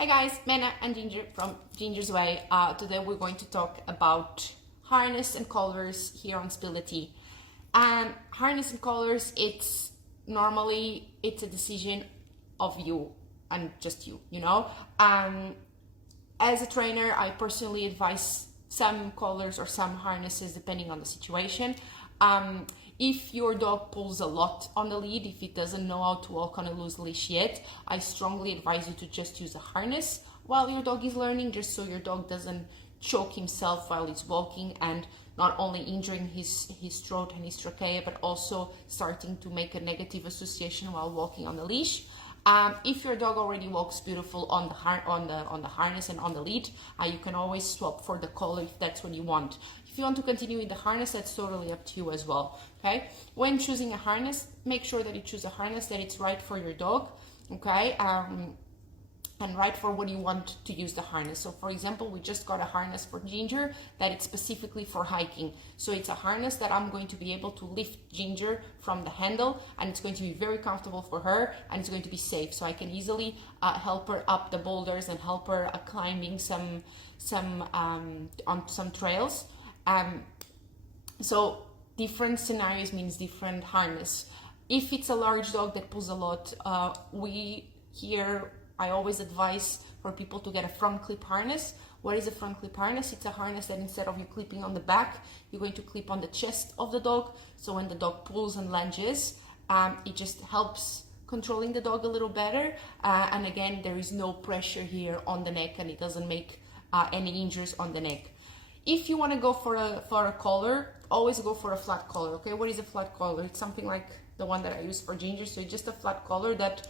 Hi guys, Mena and Ginger from Ginger's Way. Today we're going to talk about harness and collars here on Spill the Tea. And harness and collars, it's a decision of you and just you, As a trainer, I personally advise some collars or some harnesses depending on the situation. If your dog pulls a lot on the lead, if it doesn't know how to walk on a loose leash yet, I strongly advise you to just use a harness while your dog is learning, just so your dog doesn't choke himself while he's walking and not only injuring his throat and his trachea, but also starting to make a negative association while walking on the leash. If your dog already walks beautiful on the harness and on the lead, you can always swap for the collar if that's what you want. If you want to continue with the harness, that's totally up to you as well. Okay. When choosing a harness, make sure that you choose a harness that it's right for your dog. Okay. And right for what you want to use the harness. So for example, we just got a harness for Ginger that it's specifically for hiking. So it's a harness that I'm going to be able to lift Ginger from the handle, and it's going to be very comfortable for her, and it's going to be safe. So I can easily help her up the boulders and help her climbing on some trails. So different scenarios means different harness. If it's a large dog that pulls a lot, I always advise for people to get a front clip harness. What is a front clip harness? It's a harness that instead of you clipping on the back, you're going to clip on the chest of the dog. So when the dog pulls and lunges, it just helps controlling the dog a little better. And again, there is no pressure here on the neck, and it doesn't make any injuries on the neck. If you want to go for a collar, always go for a flat collar. Okay, what is a flat collar? It's something like the one that I use for Ginger. So it's just a flat collar that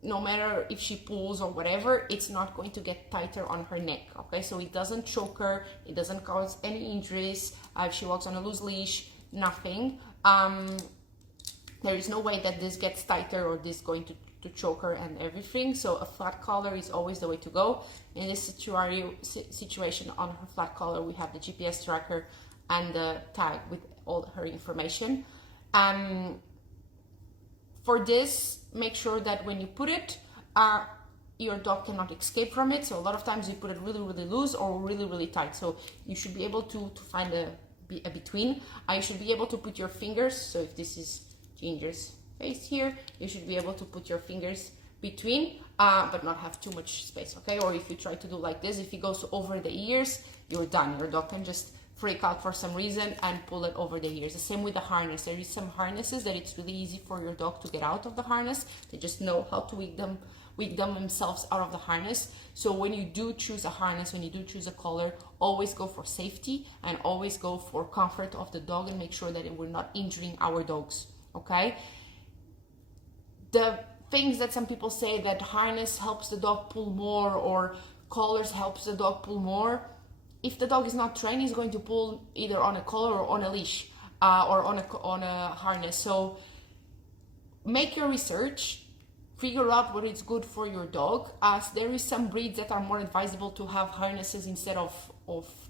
no matter if she pulls or whatever, it's not going to get tighter on her neck. Okay, so it doesn't choke her, it doesn't cause any injuries. If she walks on a loose leash, nothing. There is no way that this gets tighter or this going to choke her and everything. So a flat collar is always the way to go. In this situation, on her flat collar, we have the GPS tracker and the tag with all her information. For this, make sure that when you put it, your dog cannot escape from it. So a lot of times you put it really, really loose or really, really tight. So you should be able to find a between. You should be able to put your fingers. So if this is Ginger's face here, you should be able to put your fingers between, but not have too much space, okay? Or if you try to do like this, if it goes over the ears, you're done. Your dog can just freak out for some reason and pull it over the ears. The same with the harness. There is some harnesses that it's really easy for your dog to get out of the harness. They just know how to wig them themselves out of the harness. So when you do choose a harness, when you do choose a collar, always go for safety and always go for comfort of the dog and make sure that we're not injuring our dogs, okay? The things that some people say that harness helps the dog pull more or collars helps the dog pull more, if the dog is not trained, he's going to pull either on a collar or on a leash or on a harness. So make your research, figure out what is good for your dog. There is some breeds that are more advisable to have harnesses instead of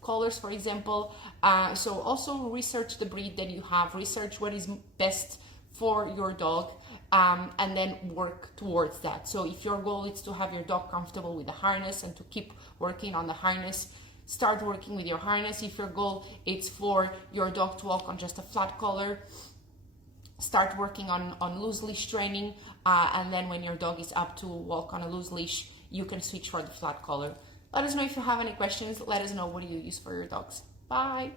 collars, for example. So also research the breed that you have, research what is best for your dog, and then work towards that. So if your goal is to have your dog comfortable with the harness and to keep working on the harness, start working with your harness. If your goal is for your dog to walk on just a flat collar, start working on loose leash training. And then when your dog is up to walk on a loose leash, you can switch for the flat collar. Let us know if you have any questions. Let us know what do you use for your dogs. Bye.